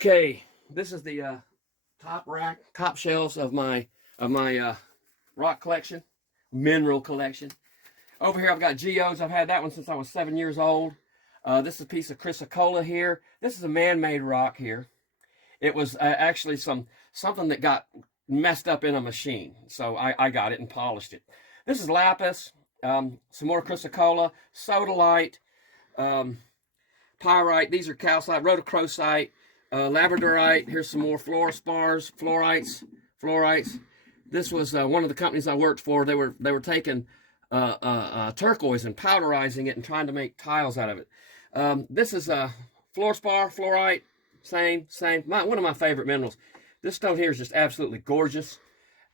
Okay, this is the top shelves of my rock collection, mineral collection. Over here I've got geodes. I've had that one since I was 7 years old. This is a piece of chrysocolla here. This is a man-made rock here. It was actually something that got messed up in a machine, so I got it and polished it. This is lapis, some more chrysocolla, sodalite, pyrite. These are calcite, rhodochrosite, labradorite. Here's some more fluorspars, fluorites. This was one of the companies I worked for. They were taking turquoise and powderizing it and trying to make tiles out of it. This is fluorspar, fluorite, same. One of my favorite minerals. This stone here is just absolutely gorgeous.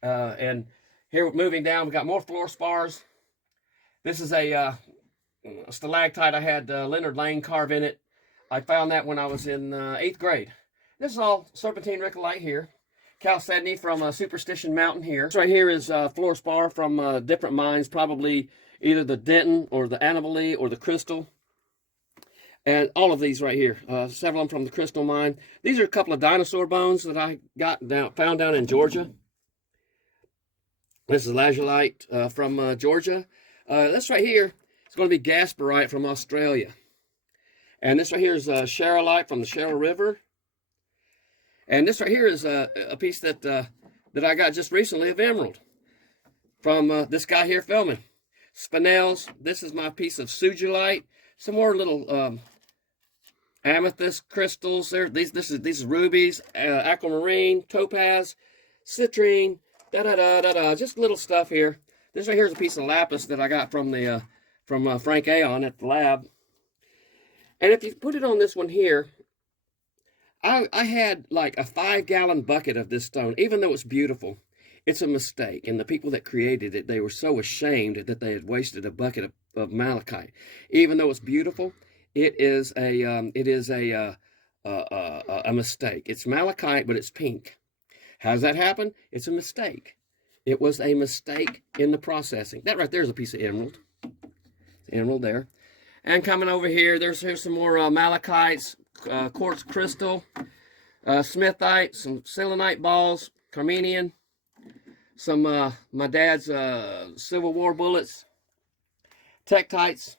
And here, moving down, we got more fluorspars. This is a stalactite I had Leonard Lane carve in it. I found that when I was in 8th grade. This is all serpentine rickolite here. Chalcedony from Superstition Mountain here. This right here is fluorspar from different mines, probably either the Denton or the Anomalous or the Crystal. And all of these right here, several of them from the Crystal mine. These are a couple of dinosaur bones that I found down in Georgia. This is lazulite from Georgia. This right here is going to be gasperite from Australia. And this right here is sherrillite from the Sherrill River. And this right here is a piece that I got just recently of emerald from this guy here filming. Spinels. This is my piece of sugilite. Some more little amethyst crystals there. These is rubies, aquamarine, topaz, citrine, just little stuff here. This right here is a piece of lapis that I got from the Frank Aon at the lab. And if you put it on this one here, I had like a 5-gallon bucket of this stone. Even though it's beautiful, it's a mistake. And the people that created it, they were so ashamed that they had wasted a bucket of malachite. Even though it's beautiful, it is a mistake. It's malachite, but it's pink. How does that happen? It's a mistake. It was a mistake in the processing. That right there is a piece of emerald. It's emerald there. And coming over here, here's some more malachites, quartz crystal, smithite, some selenite balls, carminian, some my dad's Civil War bullets, tektites.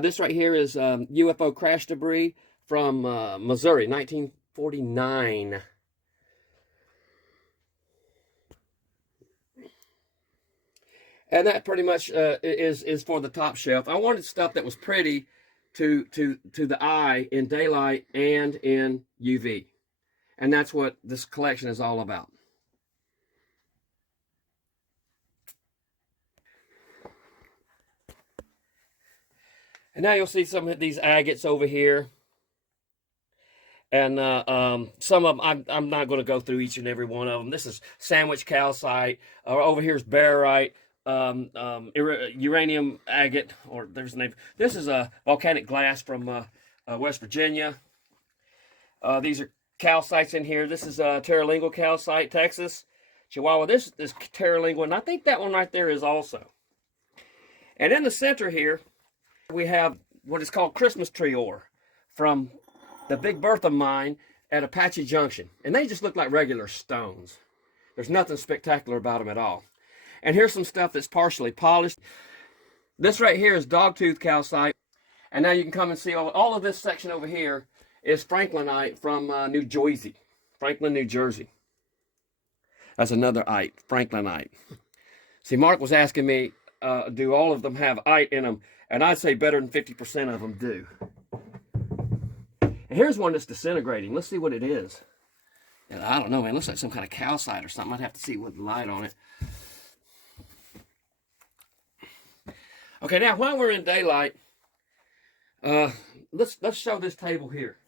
This right here is UFO crash debris from Missouri, 1949. And that pretty much is for the top shelf. I wanted stuff that was pretty to the eye in daylight and in UV. And that's what this collection is all about. And now you'll see some of these agates over here. And some of them, I'm not going to go through each and every one of them. This is sandwich calcite. Over here is barite. Uranium agate, or there's a name. This is a volcanic glass from West Virginia. These are calcites in here. This is terralingual calcite, Texas, Chihuahua. This is terralingual, and I think that one right there is also. And in the center here, we have what is called Christmas tree ore from the Big Bertha mine at Apache Junction. And they just look like regular stones. There's nothing spectacular about them at all. And here's some stuff that's partially polished. This right here is dogtooth calcite. And now you can come and see all of this section over here is franklinite from New Jersey. Franklin, New Jersey. That's another ite, franklinite. See, Mark was asking me, do all of them have ite in them? And I'd say better than 50% of them do. And here's one that's disintegrating. Let's see what it is. And I don't know, man. It looks like some kind of calcite or something. I'd have to see with the light on it. Okay, now while we're in daylight, let's show this table here.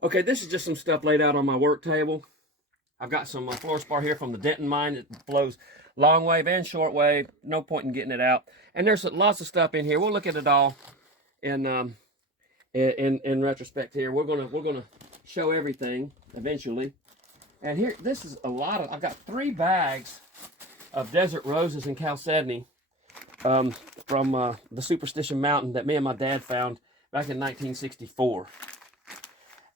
Okay, this is just some stuff laid out on my work table. I've got some fluorspar here from the Denton mine that flows long wave and short wave. No point in getting it out. And there's lots of stuff in here. We'll look at it all in retrospect here. We're gonna show everything eventually. And here, this is a lot of, I've got 3 bags of desert roses and chalcedony from the Superstition Mountain that me and my dad found back in 1964.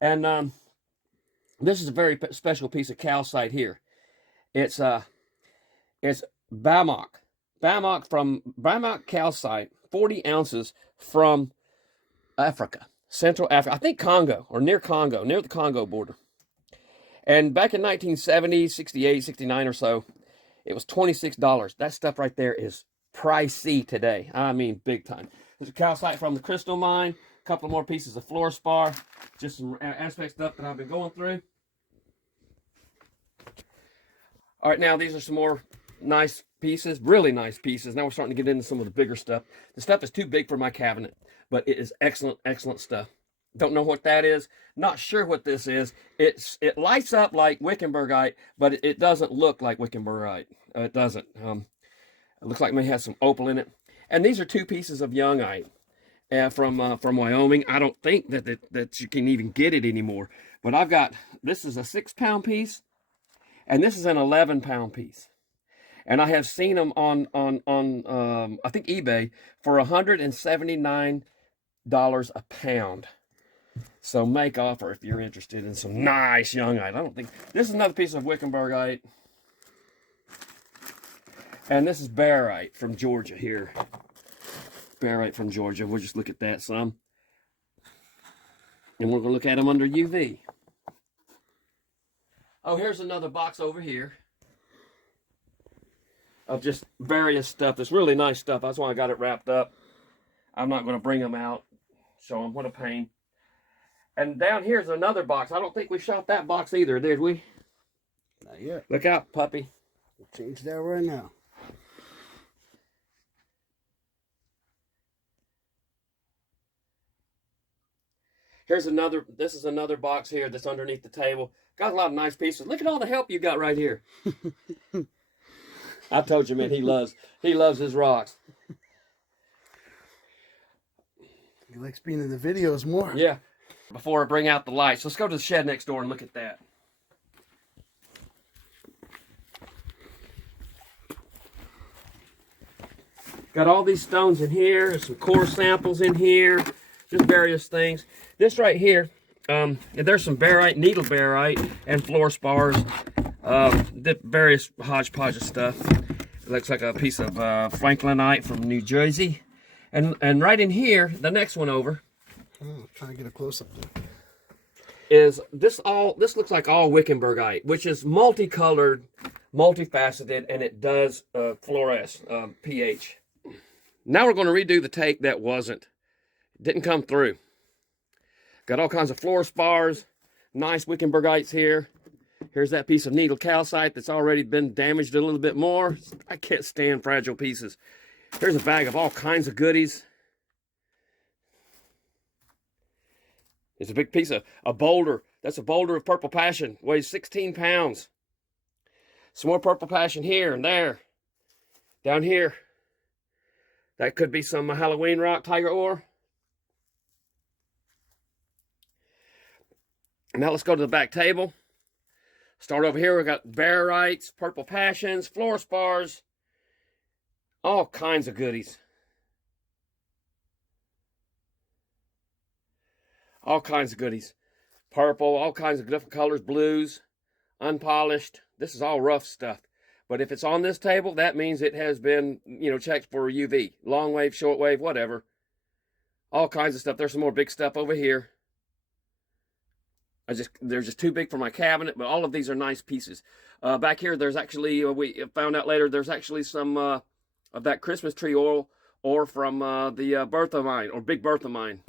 And this is a very special piece of calcite here. It's Bamok calcite, 40 ounces from Africa, Central Africa. I think Congo, or near Congo, near the Congo border. And back in 1970, 68, 69 or so, it was $26. That stuff right there is pricey today. I mean, big time. There's a calcite from the crystal mine, a couple more pieces of fluorspar, just some aspect stuff that I've been going through. All right, now these are some more nice pieces, really nice pieces. Now we're starting to get into some of the bigger stuff. The stuff is too big for my cabinet, but it is excellent, excellent stuff. Don't know what that is. Not sure what this is. It lights up like Wickenburgite, but it doesn't look like Wickenburgite. It doesn't. It looks like it may have some opal in it. And these are two pieces of youngite from Wyoming. I don't think that you can even get it anymore. But I've got, this is a 6-pound piece, and this is an 11-pound piece. And I have seen them on I think eBay for $179 a pound. So make offer if you're interested in some nice youngite. I don't think, this is another piece of Wickenburgite. And this is barite from Georgia here. Barite from Georgia. We'll just look at that some. And we're going to look at them under UV. Oh, here's another box over here of just various stuff. It's really nice stuff. That's why I got it wrapped up. I'm not going to bring them out. Show them. What a pain. And down here's another box. I don't think we shot that box either, did we? Not yet. Look out, puppy. We'll change that right now. Here's another, this is another box here that's underneath the table. Got a lot of nice pieces. Look at all the help you got right here. I told you, man, he loves his rocks. He likes being in the videos more. Yeah. Before I bring out the lights, let's go to the shed next door and look at that. Got all these stones in here. There's some core samples in here. Just various things. This right here, there's some barite, needle barite, and fluorspars. The various hodgepodge of stuff. It looks like a piece of franklinite from New Jersey. And right in here, the next one over, trying to get a close up there, is this looks like all Wickenburgite, which is multicolored, multifaceted, and it does fluoresce, pH. Now we're going to redo the take that didn't come through. Got all kinds of fluorspars, nice Wickenburgites here. Here's that piece of needle calcite that's already been damaged a little bit more. I can't stand fragile pieces. Here's a bag of all kinds of goodies. It's a big piece of a boulder. That's a boulder of purple passion. Weighs 16 pounds. Some more purple passion here and there. Down here. That could be some Halloween rock, tiger ore. Now let's go to the back table. Start over here. We've got barites, purple passions, fluorspars. All kinds of goodies. All kinds of goodies. Purple, all kinds of different colors, blues, unpolished. This is all rough stuff. But if it's on this table, that means it has been, checked for UV. Long wave, short wave, whatever. All kinds of stuff. There's some more big stuff over here. They're just too big for my cabinet, but all of these are nice pieces. Back here, there's actually, we found out later, there's actually some of that Christmas tree oil or from the Bertha mine, or Big Bertha mine.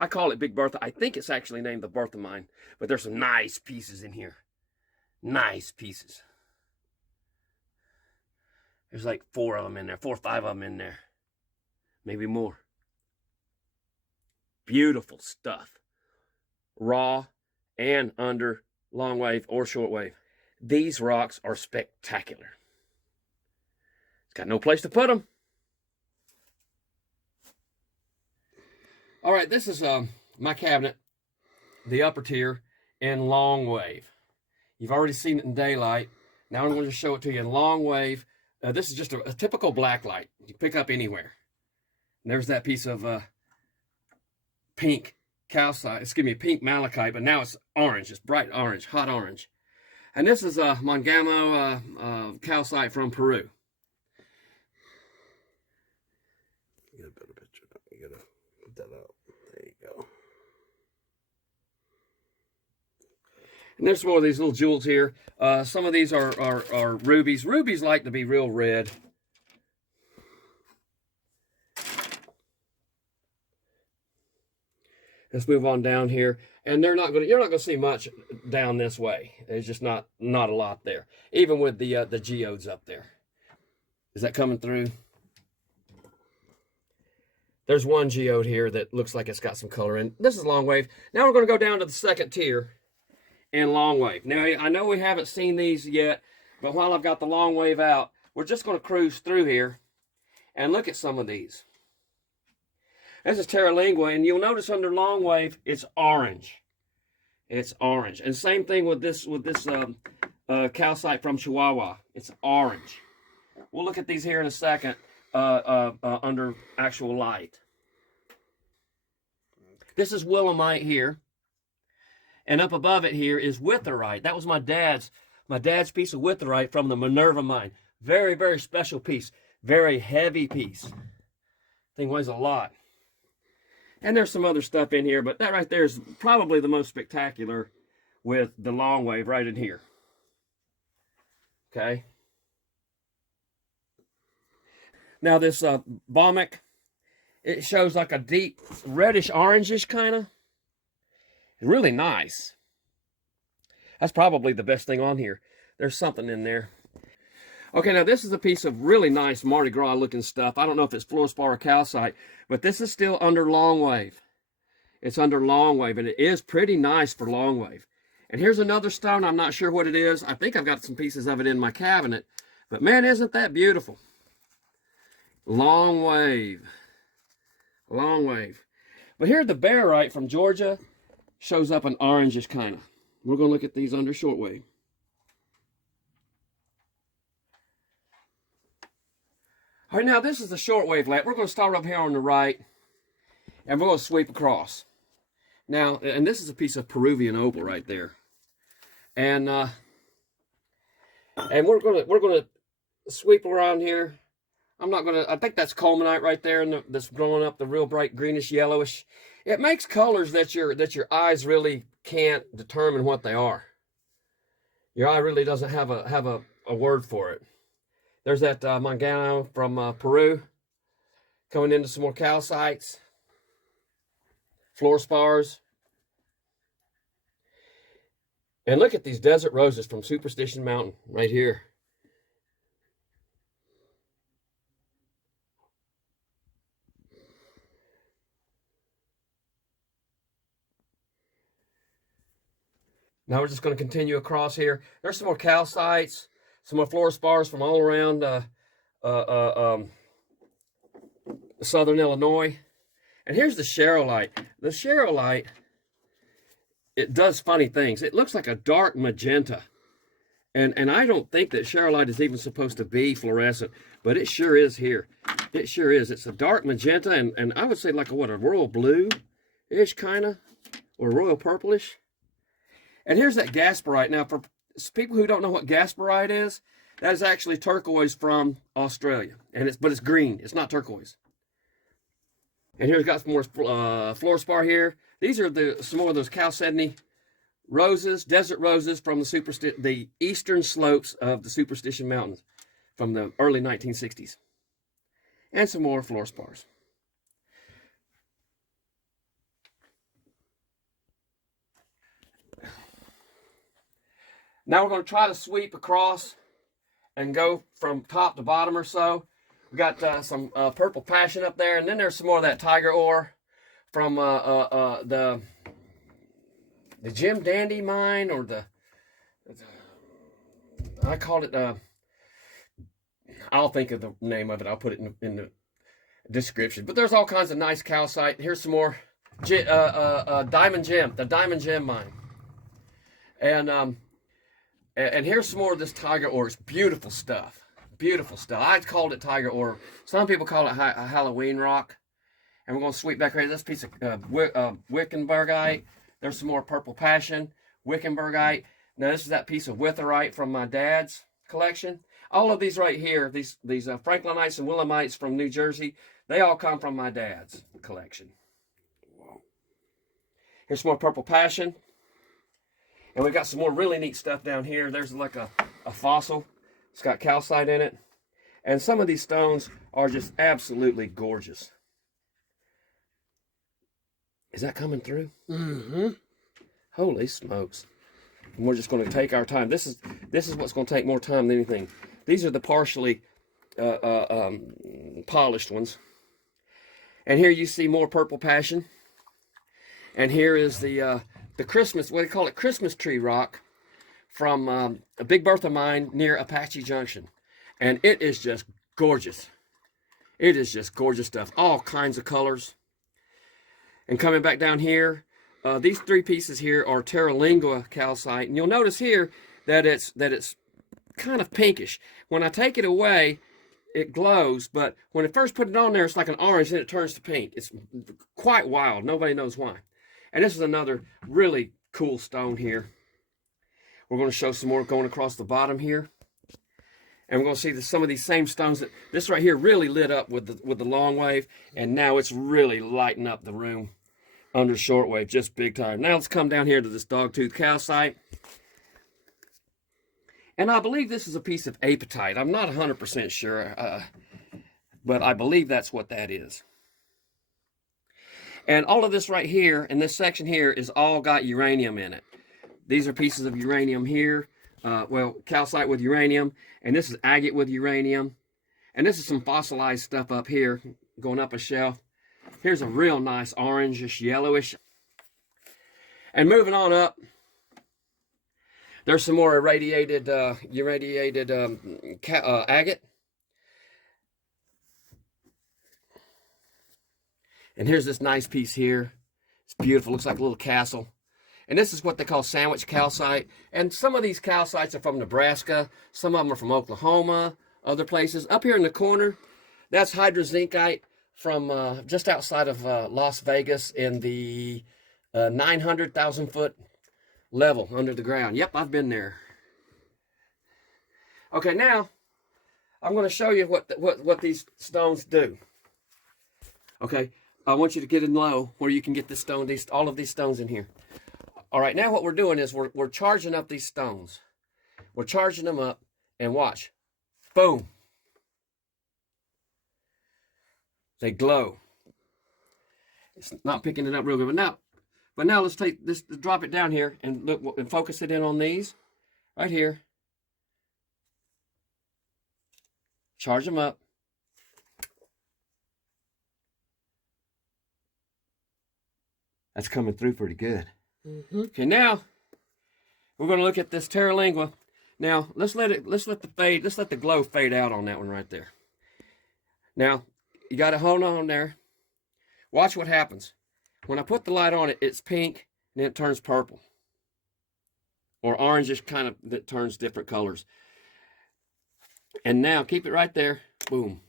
I call it Big Bertha. I think it's actually named the Bertha mine, but there's some nice pieces in here. Nice pieces. There's like 4 of them in there, 4 or 5 of them in there. Maybe more. Beautiful stuff. Raw and under long wave or short wave. These rocks are spectacular. It's got no place to put them. All right, this is my cabinet, the upper tier, in long wave. You've already seen it in daylight. Now I'm going to show it to you in long wave. This is just a typical blacklight you pick up anywhere. And there's that piece of pink calcite, excuse me, pink malachite, but now it's orange. It's bright orange, hot orange. And this is a Mongamo calcite from Peru. Get a better picture. You gotta put that up. There you go. And there's more of these little jewels here. Some of these are rubies. Rubies like to be real red. Let's move on down here. And you're not gonna see much down this way. There's just not a lot there. Even with the geodes up there. Is that coming through? There's one geode here that looks like it's got some color in. This is long wave. Now we're gonna go down to the second tier in long wave. Now I know we haven't seen these yet, but while I've got the long wave out, we're just gonna cruise through here and look at some of these. This is Terralingua, and you'll notice under long wave, it's orange. It's orange. And same thing with this calcite from Chihuahua. It's orange. We'll look at these here in a second under actual light. This is willemite here. And up above it here is witherite. That was my dad's piece of witherite from the Minerva mine. Very, very special piece. Very heavy piece. Thing weighs a lot. And there's some other stuff in here, but that right there is probably the most spectacular with the long wave right in here. Okay. Now this Bommic, it shows like a deep reddish orangish kind of. Really nice. That's probably the best thing on here. There's something in there. Okay, now this is a piece of really nice Mardi Gras looking stuff. I don't know if it's fluorspar or calcite, but this is still under long wave. It's under long wave, and it is pretty nice for long wave. And here's another stone. I'm not sure what it is. I think I've got some pieces of it in my cabinet. But man, isn't that beautiful? Long wave. Long wave. But here the barite from Georgia shows up an orangish kind of. We're going to look at these under shortwave. All right, now this is the shortwave lamp. We're going to start up here on the right, and we're going to sweep across. Now, and this is a piece of Peruvian opal right there, and we're going to sweep around here. I think that's colmanite right there, and that's growing up the real bright greenish yellowish. It makes colors that your eyes really can't determine what they are. Your eye really doesn't have a word for it. There's that Mongano from Peru coming into some more calcites, fluorspars. And look at these desert roses from Superstition Mountain right here. Now we're just going to continue across here. There's some more calcites, some more fluorspars from all around southern Illinois. And here's the Sherolite. The Sherolite, it does funny things. It looks like a dark magenta. And I don't think that Sherolite is even supposed to be fluorescent, but it sure is here. It sure is. It's a dark magenta, and I would say like a royal blue-ish kind of, or royal purplish. And here's that Gasparite. Now, for people who don't know what Gasparite is, that is actually turquoise from Australia. But it's green. It's not turquoise. And here's got some more fluorspar here. These are some more of those chalcedony roses, desert roses from the eastern slopes of the Superstition Mountains from the early 1960s. And some more fluorspars. Now we're going to try to sweep across and go from top to bottom or so. We got some purple passion up there, and then there's some more of that tiger ore from the Jim Dandy mine, or I called it. I'll think of the name of it. I'll put it in the description. But there's all kinds of nice calcite. Here's some more Diamond Gem, the Diamond Gem mine, and here's some more of this tiger ore. It's beautiful stuff. beautiful stuff. I called it tiger ore. Some people call it a Halloween rock. And we're going to sweep back right here. This piece of Wickenburgite. There's some more purple passion, Wickenburgite. Now this is that piece of witherite from my dad's collection. All of these right here, these Franklinites and Willamites from New Jersey, they all come from my dad's collection. Wow. Here's some more purple passion. And we got some more really neat stuff down here. There's like a fossil. It's got calcite in it. And some of these stones are just absolutely gorgeous. Is that coming through? Mm-hmm. Holy smokes. And we're just going to take our time. This is what's going to take more time than anything. These are the partially polished ones. And here you see more purple passion. And here is the Christmas, what do they call it? Christmas tree rock from a Big Bertha mine near Apache Junction. And it is just gorgeous. It is just gorgeous stuff. All kinds of colors. And coming back down here, these three pieces here are Terralingua calcite. And you'll notice here that it's kind of pinkish. When I take it away, it glows. But when I first put it on there, it's like an orange, and it turns to pink. It's quite wild. Nobody knows why. And this is another really cool stone here. We're going to show some more going across the bottom here. And we're going to see some of these same stones. This right here really lit up with the long wave. And now it's really lighting up the room under shortwave, just big time. Now let's come down here to this dogtooth calcite. And I believe this is a piece of apatite. I'm not 100% sure, but I believe that's what that is. And all of this right here, in this section here, is all got uranium in it. These are pieces of uranium here. Well, calcite with uranium. And this is agate with uranium. And this is some fossilized stuff up here, going up a shelf. Here's a real nice orangish, yellowish. And moving on up, there's some more irradiated agate. And here's this nice piece here. It's beautiful, looks like a little castle. And this is what they call sandwich calcite. And some of these calcites are from Nebraska. Some of them are from Oklahoma, other places. Up here in the corner, that's hydrozincite from just outside of Las Vegas in the 900,000 foot level under the ground. Yep, I've been there. Okay, now I'm going to show you what these stones do. Okay, I want you to get in low where you can get this stone, all of these stones in here. All right, now what we're doing is we're charging up these stones. We're charging them up, and watch. Boom. They glow. It's not picking it up real good, but now let's take this, drop it down here and look and focus it in on these right here. Charge them up. That's coming through pretty good. Mm-hmm. Okay, now we're going to look at this Terralingua. Now let's let the glow fade out on that one right there. Now you got to hold on there. Watch what happens. When I put the light on it, it's pink and then it turns purple. Or orangish kind of, that turns different colors. And now keep it right there. Boom.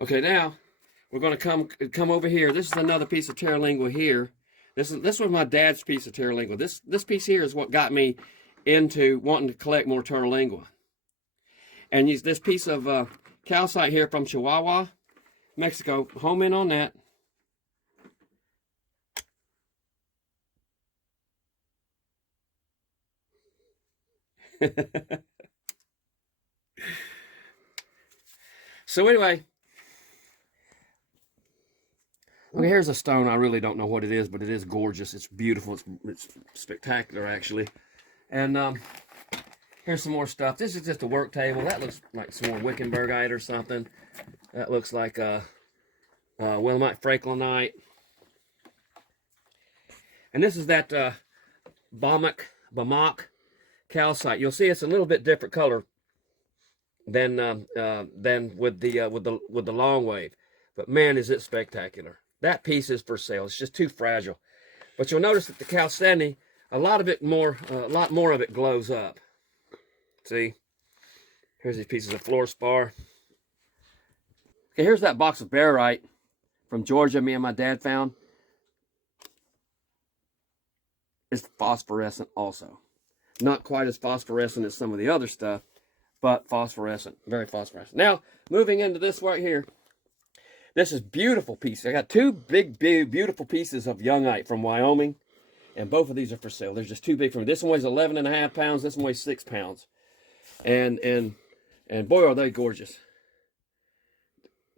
Okay, now we're going to come over here. This is another piece of Terralingua here. This was my dad's piece of Terralingua. This piece here is what got me into wanting to collect more Terralingua. And use this piece of calcite here from Chihuahua, Mexico. Home in on that. So anyway, okay, here's a stone. I really don't know what it is, but it is gorgeous. It's beautiful. It's spectacular, actually. And here's some more stuff. This is just a work table. That looks like some more Wickenburgite or something. That looks like Willamite Franklinite. And this is that Bamak calcite. You'll see it's a little bit different color than with the long wave. But man, is it spectacular. That piece is for sale. It's just too fragile. But you'll notice that the chalcedony, a lot more of it glows up. See? Here's these pieces of fluorspar. Okay, here's that box of barite from Georgia me and my dad found. It's phosphorescent also. Not quite as phosphorescent as some of the other stuff, but phosphorescent, very phosphorescent. Now, moving into this right here. This is beautiful piece. I got two big, beautiful pieces of youngite from Wyoming, and both of these are for sale. They're just too big for me. This one weighs 11.5 pounds. This one weighs 6 pounds. And boy, are they gorgeous.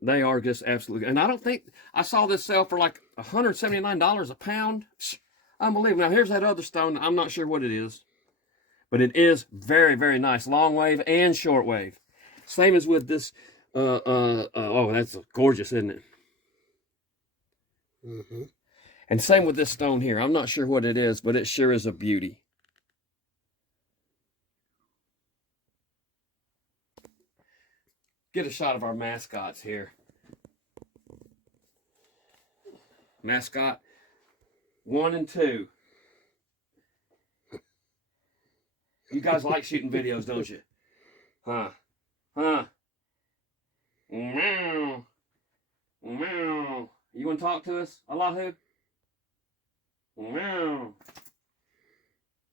They are just absolutely. And I don't think I saw this sell for like $179 a pound. Unbelievable. Now here's that other stone. I'm not sure what it is, but it is very, very nice. Long wave and short wave. Same as with this. Oh, that's gorgeous, isn't it? Mm-hmm. And same with this stone here. I'm not sure what it is, but it sure is a beauty. Get a shot of our mascots here. Mascot 1 and 2. You guys like shooting videos, don't you? Huh? Meow. Meow. You want to talk to us, Allahu? Meow.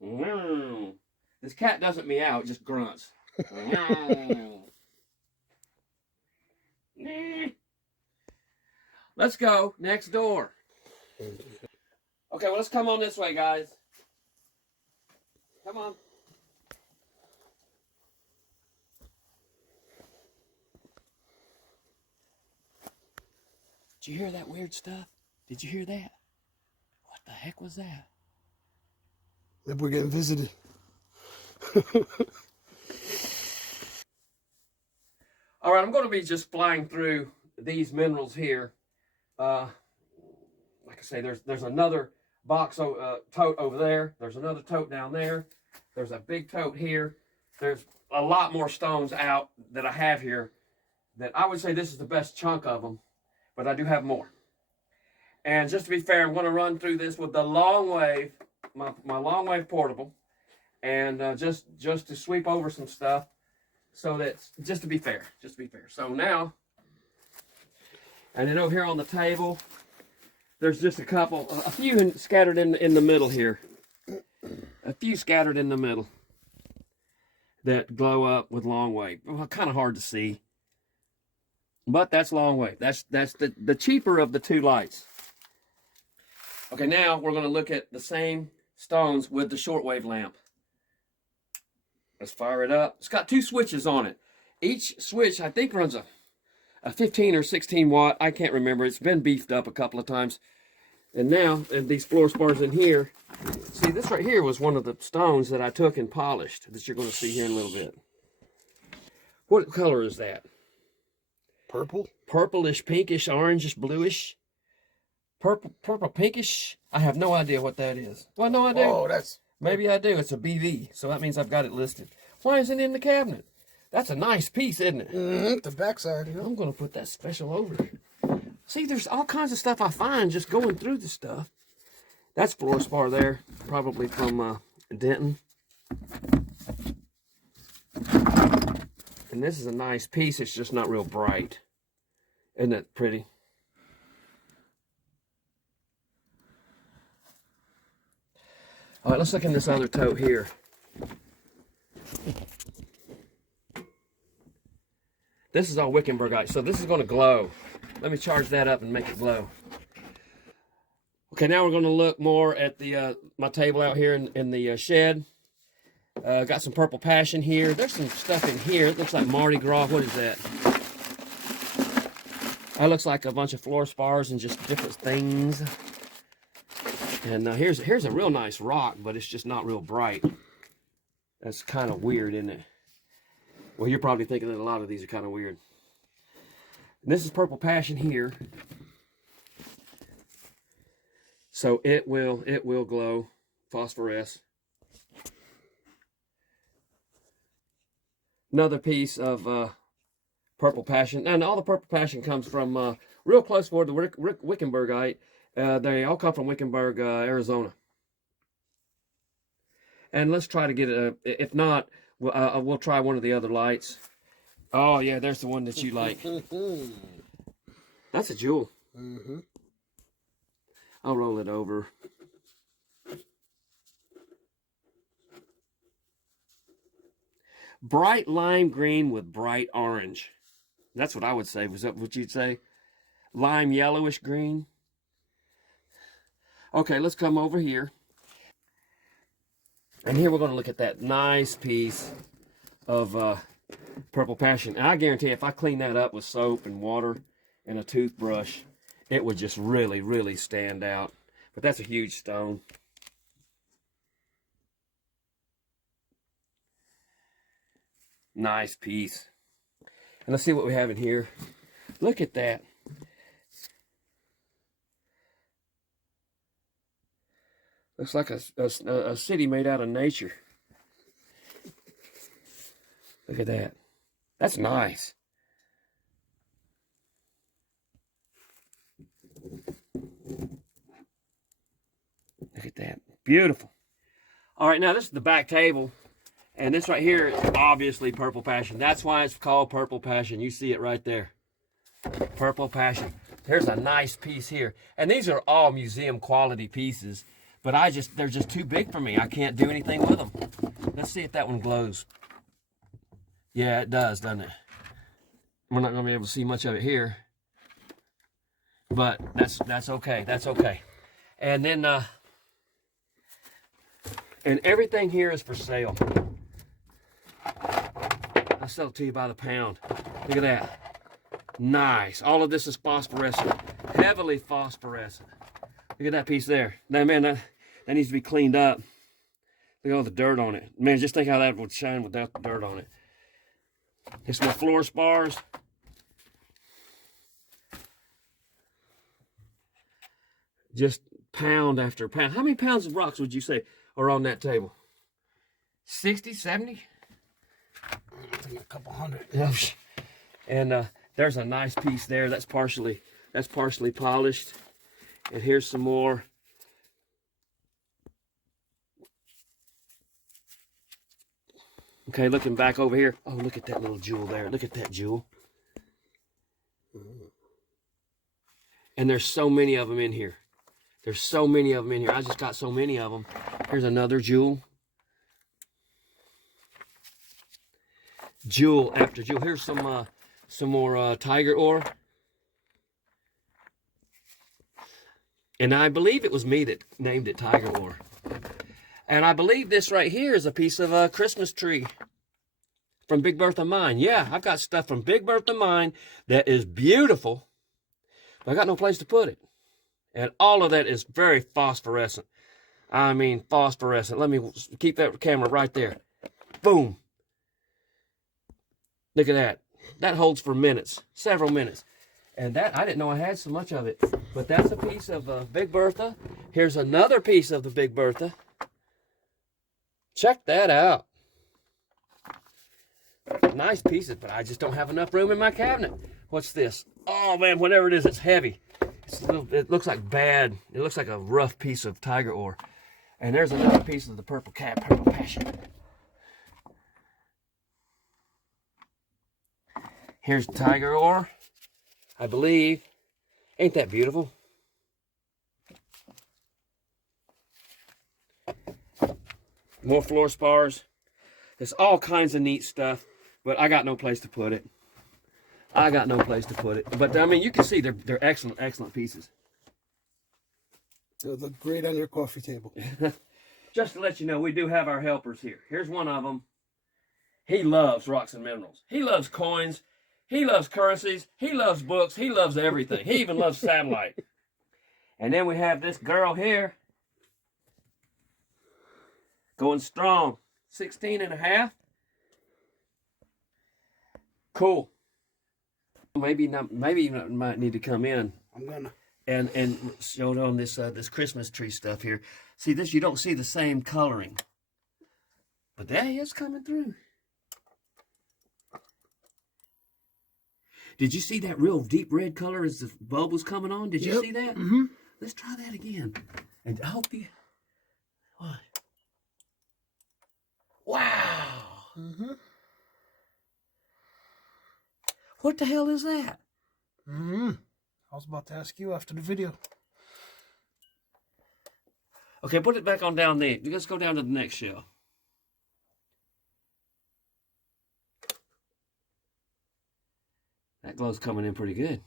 Meow. This cat doesn't meow, it just grunts. Meow. Let's go next door. Okay, well, let's come on this way, guys. Come on. Did you hear that weird stuff? Did you hear that? What the heck was that? Maybe we're getting visited. All right, I'm going to be just flying through these minerals here. Like I say, there's another box tote over there. There's another tote down there. There's a big tote here. There's a lot more stones out that I have here that I would say this is the best chunk of them, but I do have more. And just to be fair, I'm going to run through this with the long wave, my long wave portable, and just to sweep over some stuff. So that's just to be fair, So now, and then over here on the table, there's just a few scattered in the middle here. A few scattered in the middle that glow up with long wave. Well, kind of hard to see, but that's long wave. That's the cheaper of the two lights. Okay, now we're going to look at the same stones with the shortwave lamp. Let's fire it up. It's got 2 switches on it. Each switch, I think, runs a 15 or 16 watt. I can't remember. It's been beefed up a couple of times. And now, and these fluorspars in here. See, this right here was one of the stones that I took and polished that you're going to see here in a little bit. What color is that? Purple? Purplish, pinkish, orangish, bluish. Purple, pinkish. I have no idea what that is. Well, no idea. Oh, that's... Maybe I do. It's a BV, so that means I've got it listed. Why isn't it in the cabinet? That's a nice piece, isn't it? Mm-hmm. The backside, you know? I'm going to put that special over. See, there's all kinds of stuff I find just going through the stuff. That's fluorspar there, probably from Denton. And this is a nice piece. It's just not real bright. Isn't that pretty? All right, let's look in this other tote here. This is all Wickenburgite, so this is going to glow. Let me charge that up and make it glow. Okay, now we're going to look more at the my table out here in the shed. Got some purple passion here. There's some stuff in here. It looks like Mardi Gras. What is that? That looks like a bunch of fluorspars and just different things. And here's a real nice rock, but it's just not real bright. That's kind of weird, isn't it? Well, you're probably thinking that a lot of these are kind of weird. And this is purple passion here. So it will glow, phosphoresce. Another piece of purple passion. And all the purple passion comes from real close for the Wickenburgite. They all come from Wickenburg, Arizona. And let's try to get it. If not, we'll try one of the other lights. Oh yeah, there's the one that you like. That's a jewel. Mm-hmm. I'll roll it over. Bright lime green with bright orange. That's what I would say. Was that what you'd say? Lime yellowish green. Okay, let's come over here. And here we're going to look at that nice piece of Purple Passion. And I guarantee if I clean that up with soap and water and a toothbrush, it would just really, really stand out. But that's a huge stone. Nice piece. And let's see what we have in here. Look at that. Looks like a city made out of nature. Look at that. That's nice. Look at that. Beautiful. All right, now this is the back table. And this right here is obviously Purple Passion. That's why it's called Purple Passion. You see it right there. Purple Passion. There's a nice piece here. And these are all museum quality pieces. But they're just too big for me. I can't do anything with them. Let's see if that one glows. Yeah, it does, doesn't it? We're not going to be able to see much of it here. But that's okay. That's okay. And then, and everything here is for sale. I sell it to you by the pound. Look at that. Nice. All of this is phosphorescent. Heavily phosphorescent. Look at that piece there. Now, man, that needs to be cleaned up. Look at all the dirt on it. Man, just think how that would shine without the dirt on it. Here's some floor spars. Just pound after pound. How many pounds of rocks would you say are on that table? 60, 70? I think a couple hundred. And there's a nice piece there. That's partially polished. And here's some more. Okay, looking back over here. Oh, look at that little jewel there. Look at that jewel. And there's so many of them in here. There's so many of them in here. I just got so many of them. Here's another jewel. Jewel after jewel. Here's some more tiger ore. And I believe it was me that named it tiger ore. And I believe this right here is a piece of a Christmas tree from Big Bertha Mine. Yeah, I've got stuff from Big Bertha Mine that is beautiful, but I got no place to put it. And all of that is very phosphorescent. I mean, phosphorescent. Let me keep that camera right there. Boom. Look at that. That holds for minutes, several minutes. And that, I didn't know I had so much of it. But that's a piece of Big Bertha. Here's another piece of the Big Bertha. Check that out. Nice pieces, but I just don't have enough room in my cabinet. What's this? Oh man, whatever it is, it's heavy. It looks like bad. It looks like a rough piece of tiger ore. And there's another piece of the Purple Passion. Here's tiger ore, I believe. Ain't that beautiful? More floor spars. There's all kinds of neat stuff, but I got no place to put it. I got no place to put it. But I mean, you can see they're excellent, excellent pieces. They'll look great on your coffee table. Just to let you know, we do have our helpers here. Here's one of them. He loves rocks and minerals. He loves coins. He loves currencies. He loves books. He loves everything. He even loves satellite. And then we have this girl here. Going strong. 16 and a half. Cool. Maybe not. Maybe you might need to come in. I'm gonna. And show it on this this Christmas tree stuff here. See this? You don't see the same coloring, but that is coming through. Did you see that real deep red color as the bulb was coming on? Did you see that? Mm-hmm. let's try that again. And I hope you. What? Wow. Mm-hmm. What the hell is that? Mm-hmm. I was about to ask you after the video. Okay, put it back on down there. Let's go down to the next shelf. That glow's coming in pretty good.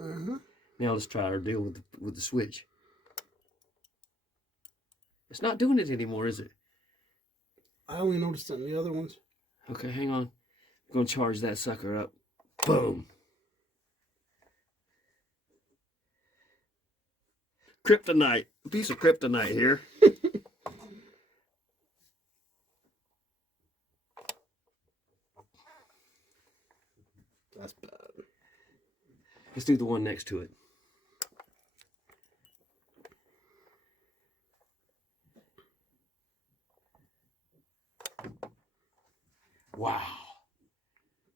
Mm-hmm. Now let's try our deal with the switch. It's not doing it anymore, is it? I only noticed it in the other ones. Okay, hang on. I'm going to charge that sucker up. Boom. Kryptonite. A piece of kryptonite here. That's bad. Let's do the one next to it. Wow.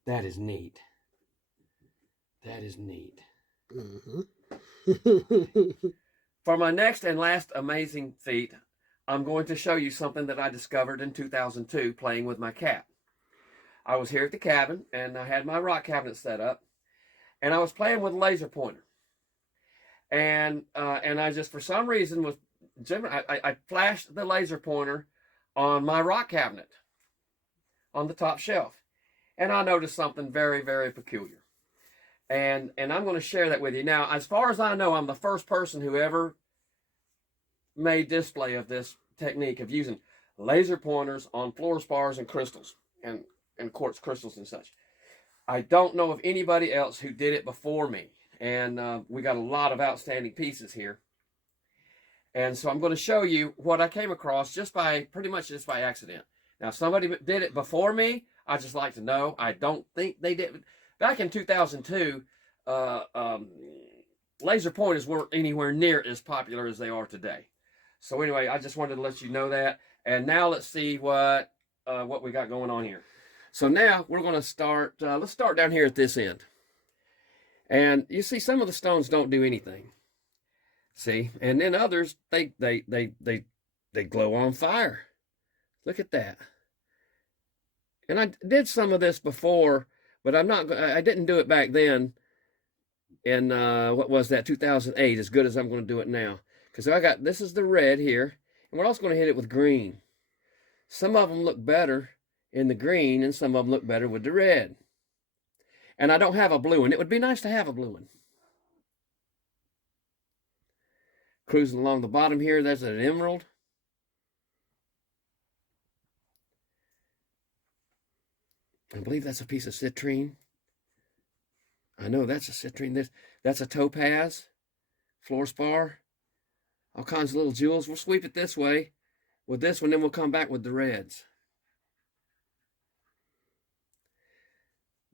That is neat. That is neat. Mm-hmm. For my next and last amazing feat, I'm going to show you something that I discovered in 2002 playing with my cat. I was here at the cabin and I had my rock cabinet set up and I was playing with a laser pointer. And I just, for some reason, I flashed the laser pointer on my rock cabinet on the top shelf. And I noticed something very, very peculiar. And I'm going to share that with you. Now, as far as I know, I'm the first person who ever made display of this technique of using laser pointers on fluorspars and crystals and quartz crystals and such. I don't know of anybody else who did it before me. And we got a lot of outstanding pieces here. And so I'm going to show you what I came across pretty much just by accident. Now, if somebody did it before me, I'd just like to know. I don't think they did. Back in 2002, laser pointers weren't anywhere near as popular as they are today. So anyway, I just wanted to let you know that. And now let's see what we got going on here. So now we're going to start. Let's start down here at this end. And you see, some of the stones don't do anything. See, and then others they glow on fire. Look at that. And I did some of this before, but I didn't do it back then in, what was that, 2008, as good as I'm going to do it now. Because this is the red here, and we're also going to hit it with green. Some of them look better in the green, and some of them look better with the red. And I don't have a blue one. It would be nice to have a blue one. Cruising along the bottom here, there's an emerald. I believe that's a piece of citrine. I know that's a citrine. That's a topaz, fluorspar, all kinds of little jewels. We'll sweep it this way with this one, then we'll come back with the reds.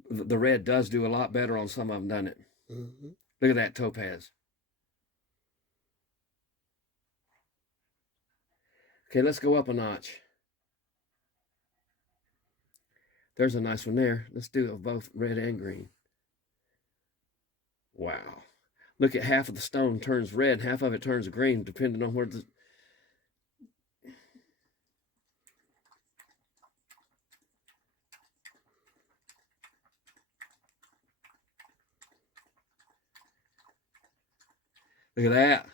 The red does do a lot better on some of them, doesn't it? Mm-hmm. Look at that topaz. Okay, let's go up a notch. There's a nice one there. Let's do it of both red and green. Wow. Look at half of the stone turns red, half of it turns green, depending on where the... Look at that.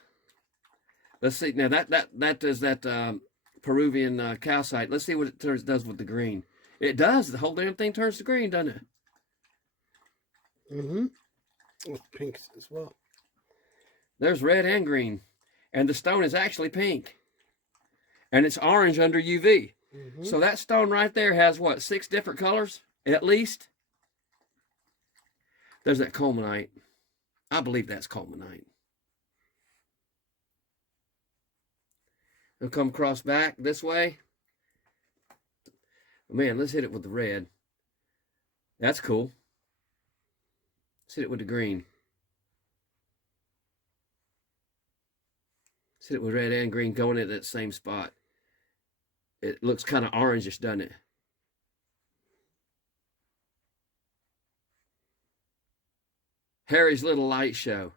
Let's see. Now, that is that Peruvian calcite. Let's see what it does with the green. It does. The whole damn thing turns to green, doesn't it? Mm-hmm. With pinks as well. There's red and green. And the stone is actually pink. And it's orange under UV. Mm-hmm. So that stone right there has, what, 6 different colors? At least? There's that colmanite. I believe that's colmanite. It'll come across back this way. Man, let's hit it with the red. That's cool. Let's hit it with the green. Let's hit it with red and green going at that same spot. It looks kind of orangish, doesn't it? Harry's little light show.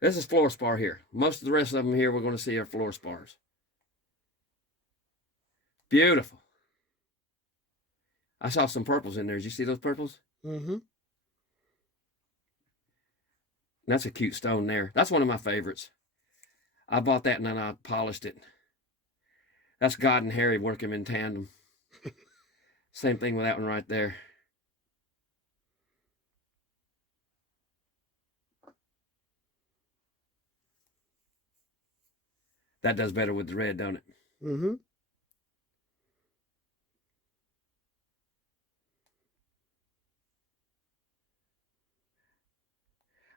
This is fluorspar here. Most of the rest of them here we're going to see are fluorspars. Beautiful. I saw some purples in there. Did you see those purples? Mm-hmm. That's a cute stone there. That's one of my favorites. I bought that and then I polished it. That's God and Harry working in tandem. Same thing with that one right there. That does better with the red, don't it? Mm-hmm.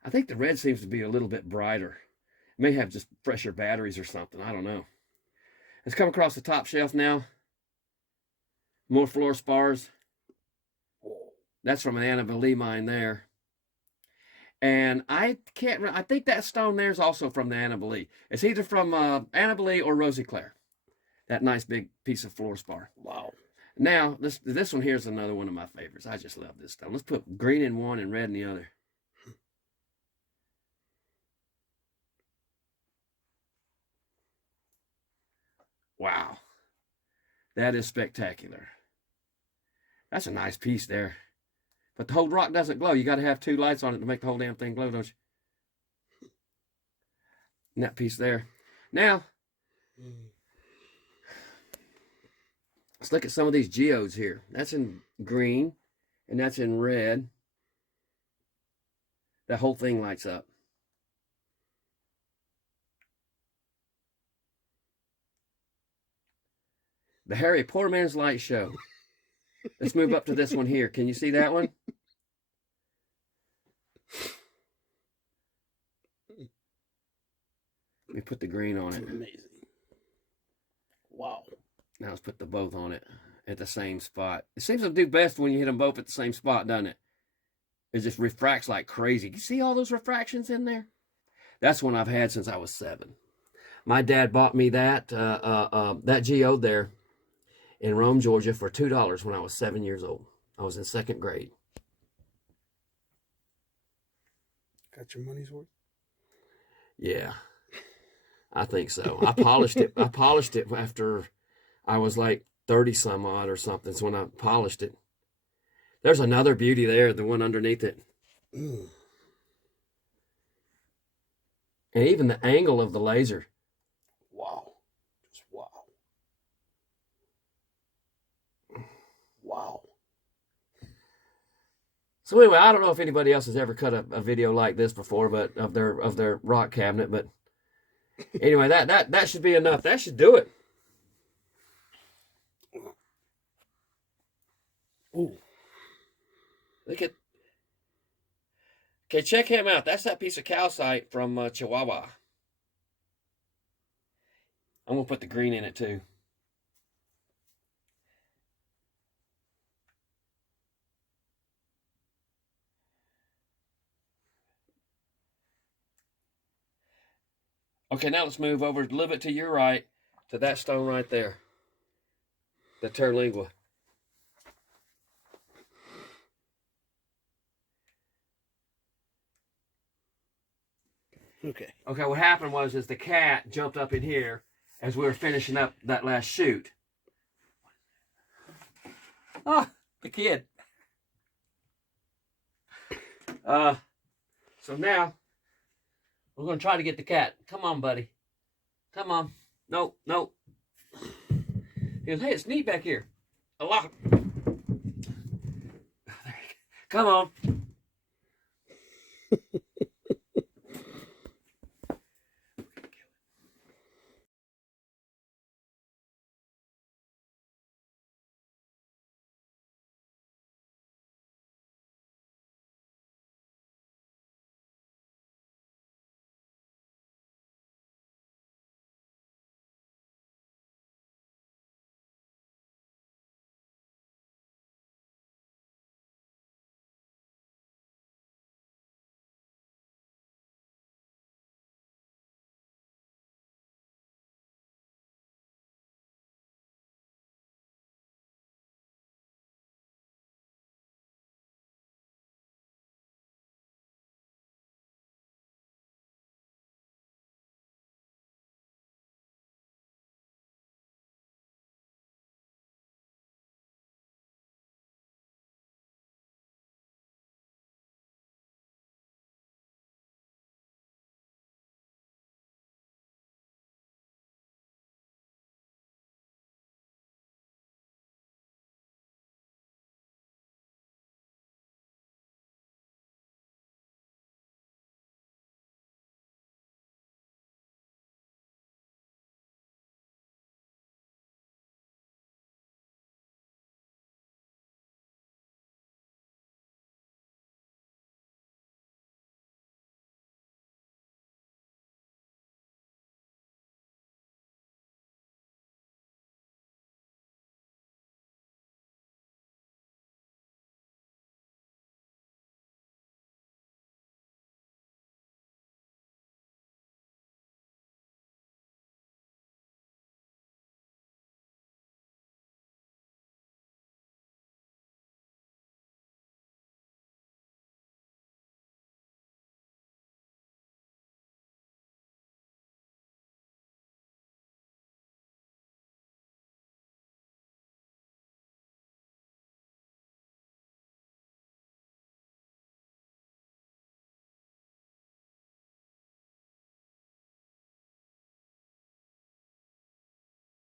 I think the red seems to be a little bit brighter. It may have just fresher batteries or something. I don't know. Let's come across the top shelf now. More fluorspars. That's from an Anomalous mine there. And I think that stone there is also from the Anomalous. It's either from Anomalous or Rosy Claire. That nice big piece of fluorspar. Wow. Now, this one here is another one of my favorites. I just love this stone. Let's put green in one and red in the other. Wow. That is spectacular. That's a nice piece there. But the whole rock doesn't glow. You got to have 2 lights on it to make the whole damn thing glow, don't you? And that piece there. Now, let's look at some of these geodes here. That's in green, and that's in red. That whole thing lights up. The Harry Poor Man's Light Show. Let's move up to this one here. Can you see that one? Let me put the green on it. Amazing. Wow. Now let's put the both on it at the same spot. It seems to do best when you hit them both at the same spot, doesn't it? It just refracts like crazy. You see all those refractions in there? That's one I've had since I was 7. My dad bought me that geode there in Rome, Georgia for $2 when I was 7 years old. I was in 2nd grade. Got your money's worth? Yeah, I think so. I polished it. I polished it after I was like 30 some odd or something. So when I polished it, there's another beauty there, the one underneath it. Mm. And even the angle of the laser. Wow. Just wow. Wow. So anyway, I don't know if anybody else has ever cut a video like this before, but of their rock cabinet. But anyway, that should be enough. That should do it. Ooh. Look at. Okay, check him out. That's that piece of calcite from Chihuahua. I'm gonna put the green in it too. Okay, now let's move over a little bit to your right, to that stone right there. The Terlingua. Okay. Okay, what happened was the cat jumped up in here as we were finishing up that last shoot. Ah, the kid. So now we're going to try to get the cat. Come on, buddy. Come on. No, no. He goes, hey, it's neat back here. A lot. Come on.